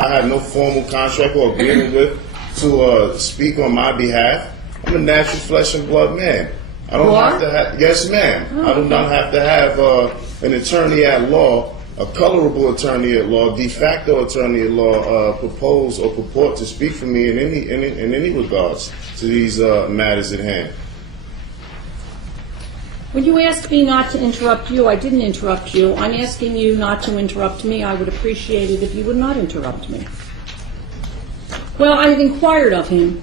I have no formal contract or agreement with to speak on my behalf. I'm a natural flesh and blood man. I don't have to have, yes ma'am, I do not have to have an attorney at law, a colorable attorney at law, de facto attorney at law, propose or purport to speak for me in any regards to these matters at hand. When you asked me not to interrupt you, I didn't interrupt you. I'm asking you not to interrupt me. I would appreciate it if you would not interrupt me. Well, I've inquired of him.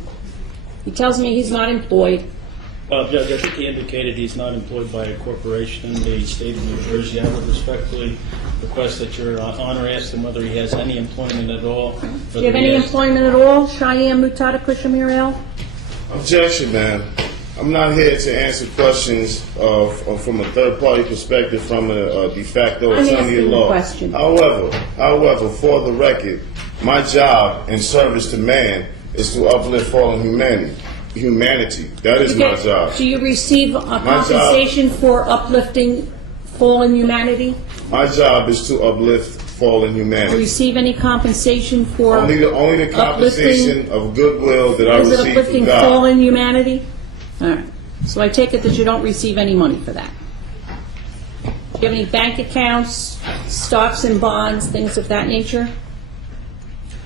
He tells me he's not employed. Judge, I think he indicated he's not employed by a corporation in the state of New Jersey. I would respectfully request that Your Honor ask him whether he has any employment at all. Do you have any employment at all, Cheyenne Murakush Amirel? Objection, ma'am. I'm not here to answer questions from a third-party perspective from a de facto attorney at law. However, for the record, my job in service to man is to uplift fallen humanity. That is my job. Do you receive a compensation for uplifting fallen humanity? My job is to uplift fallen humanity. Do you receive any compensation for only the compensation of goodwill that I receive from God. Is it uplifting fallen humanity? All right. So I take it that you don't receive any money for that. Do you have any bank accounts, stocks and bonds, things of that nature?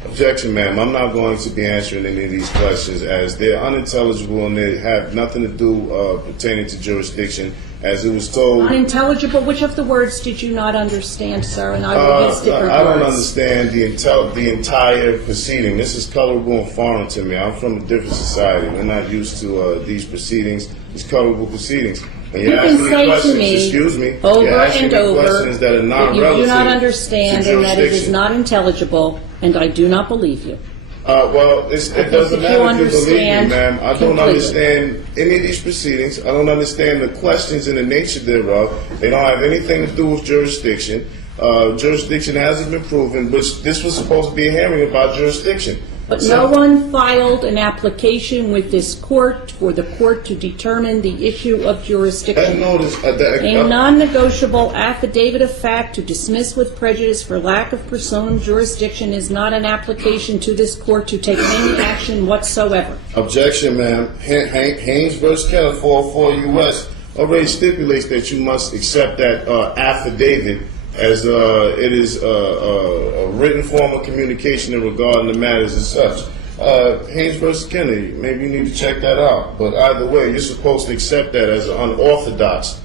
Objection, ma'am. I'm not going to be answering any of these questions as they're unintelligible and they have nothing to do pertaining to jurisdiction. As it was told... Unintelligible? Which of the words did you not understand, sir? And I will use different words. I don't understand the entire proceeding. This is colorable and foreign to me. I'm from a different society. We're not used to these proceedings, these colorable proceedings. And you can say to me, excuse me, over and over, that you do not understand and that it is not intelligible, and I do not believe you. Well, it doesn't matter if you believe me, ma'am. I don't understand any of these proceedings. I don't understand the questions and the nature thereof. They don't have anything to do with jurisdiction. Jurisdiction hasn't been proven, but this was supposed to be a hearing about jurisdiction. But no one filed an application with this court for the court to determine the issue of jurisdiction. A non-negotiable affidavit of fact to dismiss with prejudice for lack of personam jurisdiction is not an application to this court to take any action whatsoever. Objection, ma'am. Haynes v. Keller 404 U.S. already stipulates that you must accept that affidavit as it is a written form of communication in regarding the matters as such. Haynes versus Kennedy, maybe you need to check that out. But either way, you're supposed to accept that as an unorthodox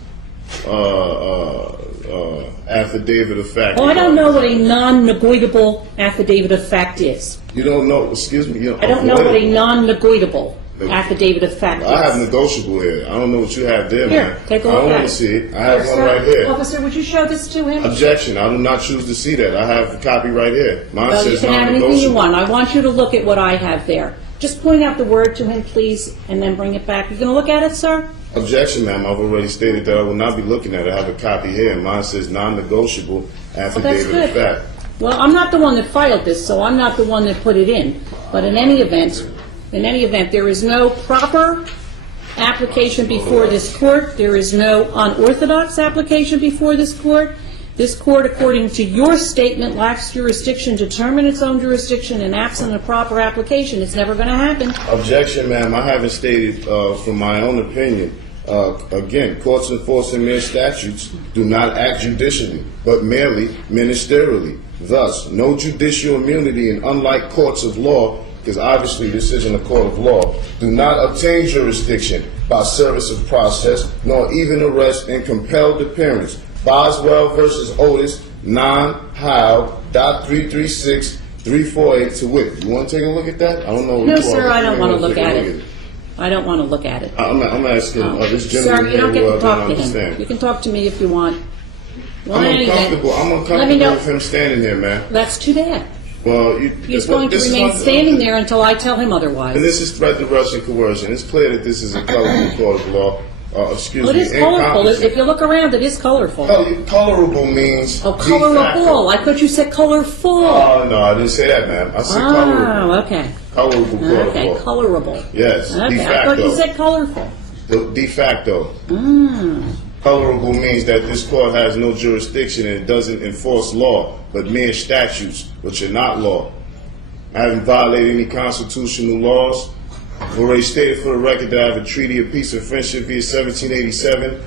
affidavit of fact. Well, I don't know what a non-negotiable affidavit of fact is. You don't know? Excuse me. I don't know what a non-negotiable affidavit of fact is. I have negotiable here. I don't know what you have there, here, man. Take a look at it. I don't want to see it. I have one right here. Officer, would you show this to him? Objection. I do not choose to see that. I have the copy right here. Mine well, says you can have anything you want. I want you to look at what I have there. Just point out the word to him, please, and then bring it back. You going to look at it, sir? Objection, ma'am. I've already stated that I will not be looking at it. I have a copy here. Mine says non-negotiable affidavit of fact. Well, I'm not the one that filed this, so I'm not the one that put it in. But in any event, there is no proper application before this court. There is no unorthodox application before this court. This court, according to your statement, lacks jurisdiction to determine its own jurisdiction, and absent a proper application, it's never going to happen. Objection, ma'am. I haven't stated from my own opinion. Again, courts enforcing mere statutes do not act judicially, but merely ministerially. Thus, no judicial immunity, and unlike courts of law, because obviously this isn't a court of law, do not obtain jurisdiction by service of process, nor even arrest and compelled appearance. Boswell versus Otis, non-How.336.348 to wit. You want to take a look at that? I don't know. No, sir, I don't want to look at it. I don't want to look at it. I'm asking this gentleman. Sir, you don't get to talk to him. You can talk to me if you want. Well, I'm uncomfortable with him standing there, man. That's too bad. Well, he's going to remain standing there until I tell him otherwise. And this is threat to Russian coercion. It's clear that this is a colorful court of law. Excuse me. It is colorful. If you look around, it is colorful. Colorable means... Oh, colorable. I thought you said colorful. Oh, no, I didn't say that, ma'am. I said colorable. Oh, okay. Colorable court of law. Okay, colorable. Yes, okay. de facto. I thought you said colorful. De facto. Colorable means that this court has no jurisdiction and it doesn't enforce law, but mere statutes, which are not law. I haven't violated any constitutional laws. I've already stated for the record that I have a treaty of peace and friendship via 1787.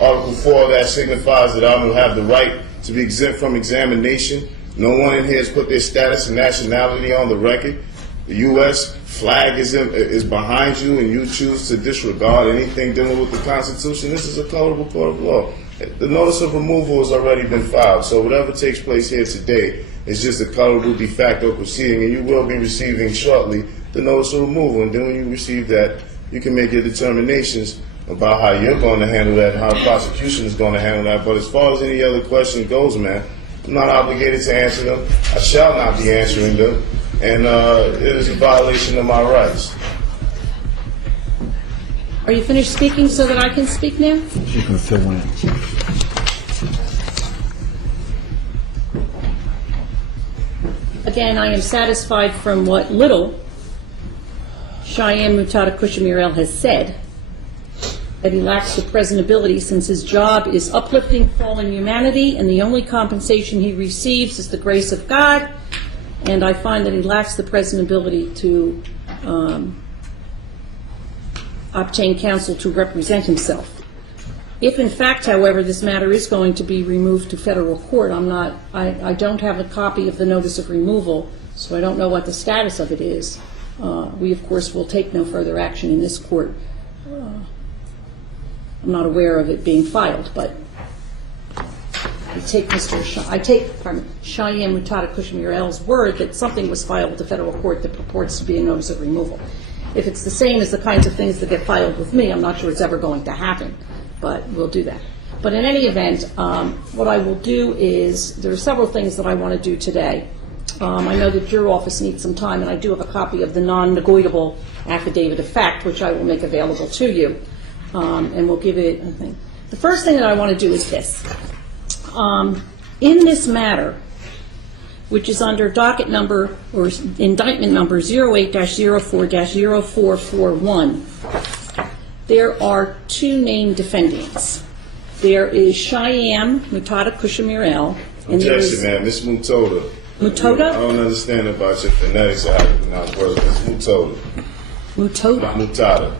Article 4 of that signifies that I will have the right to be exempt from examination. No one in here has put their status and nationality on the record. The U.S. flag is behind you, and you choose to disregard anything dealing with the Constitution. This is a colorable court of law. The notice of removal has already been filed, so whatever takes place here today is just a colorable de facto proceeding, and you will be receiving shortly the notice of removal. And then when you receive that, you can make your determinations about how you're going to handle that, how the prosecution is going to handle that. But as far as any other question goes, man, I'm not obligated to answer them. I shall not be answering them. And it is a violation of my rights. Are you finished speaking so that I can speak now? You can fill in. Again, I am satisfied from what little Cheyenne Mutada Kushamirel has said that he lacks the present ability, since his job is uplifting fallen humanity and the only compensation he receives is the grace of God, and I find that he lacks the present ability to obtain counsel to represent himself. If in fact, however, this matter is going to be removed to federal court, I don't have a copy of the notice of removal, so I don't know what the status of it is. We, of course, will take no further action in this court. I'm not aware of it being filed, but I take Cheyenne Mutada Kushamirel's word that something was filed with the federal court that purports to be a notice of removal. If it's the same as the kinds of things that get filed with me, I'm not sure it's ever going to happen, but we'll do that. But in any event, what I will do is, there are several things that I want to do today. I know that your office needs some time, and I do have a copy of the non-negotiable affidavit of fact, which I will make available to you, and we'll give it, I think. The first thing that I want to do is this. In this matter, which is under docket number, or indictment number 08-04-0441, there are two named defendants. There is Cheyenne Mutada Kushamirel, and there is... Objection, man. Miss Mutoda. Mutoda? I don't understand about your phonetics or how you pronounce words. It's Mutoda. Mutoda? Not Mutada.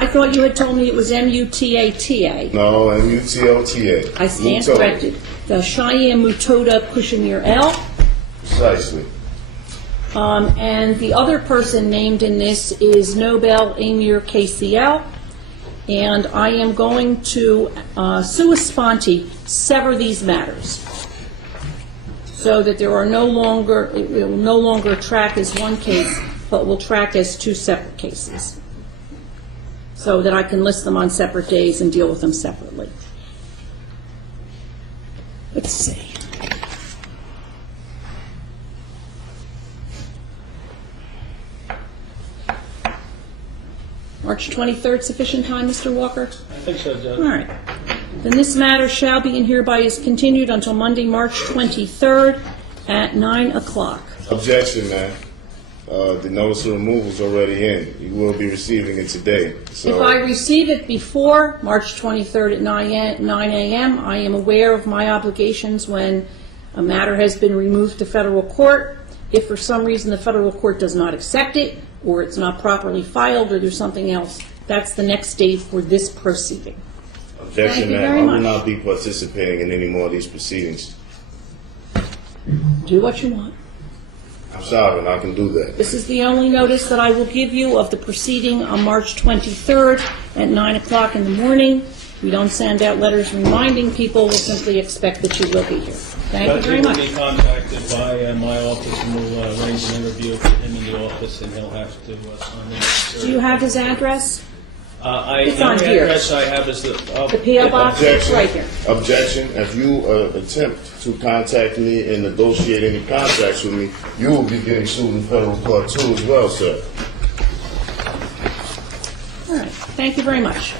I thought you had told me it was M-U-T-A-T-A. No, M-U-T-O-T-A. I stand Mutoda. corrected. The Cheyenne Mutada Kushamirel. Precisely. And the other person named in this is Nobel Amir KCL. And I am going to, sua sponte, sever these matters, so that there are no longer, it will no longer track as one case, but will track as two separate cases, so that I can list them on separate days and deal with them separately. Let's see. March 23rd, sufficient time, Mr. Walker? I think so, Judge. All right. Then this matter shall be and hereby is continued until Monday, March 23rd at 9 o'clock. Objection, man. The notice of removal is already in. You will be receiving it today. So, If I receive it before March 23rd at 9 a.m., I am aware of my obligations when a matter has been removed to federal court. If for some reason the federal court does not accept it, or it's not properly filed, or there's something else, that's the next stage for this proceeding. objection, Thank you man. very I will much. not be participating in any more of these proceedings. Do what you want. I'm sovereign. I can do that. This is the only notice that I will give you of the proceeding on March 23rd at 9 o'clock in the morning. We don't send out letters reminding people. We'll simply expect that you will be here. Thank you very much. Judge, he will be contacted by my office, and we'll arrange an interview with him in the office, and he'll have to sign in. Do you have his address? The It's on only here. address I have is the P.O. box? It's Objection. right here. Objection. If you attempt to contact me and negotiate any contracts with me, you will be getting sued in federal court too as well, sir. All right. Thank you very much.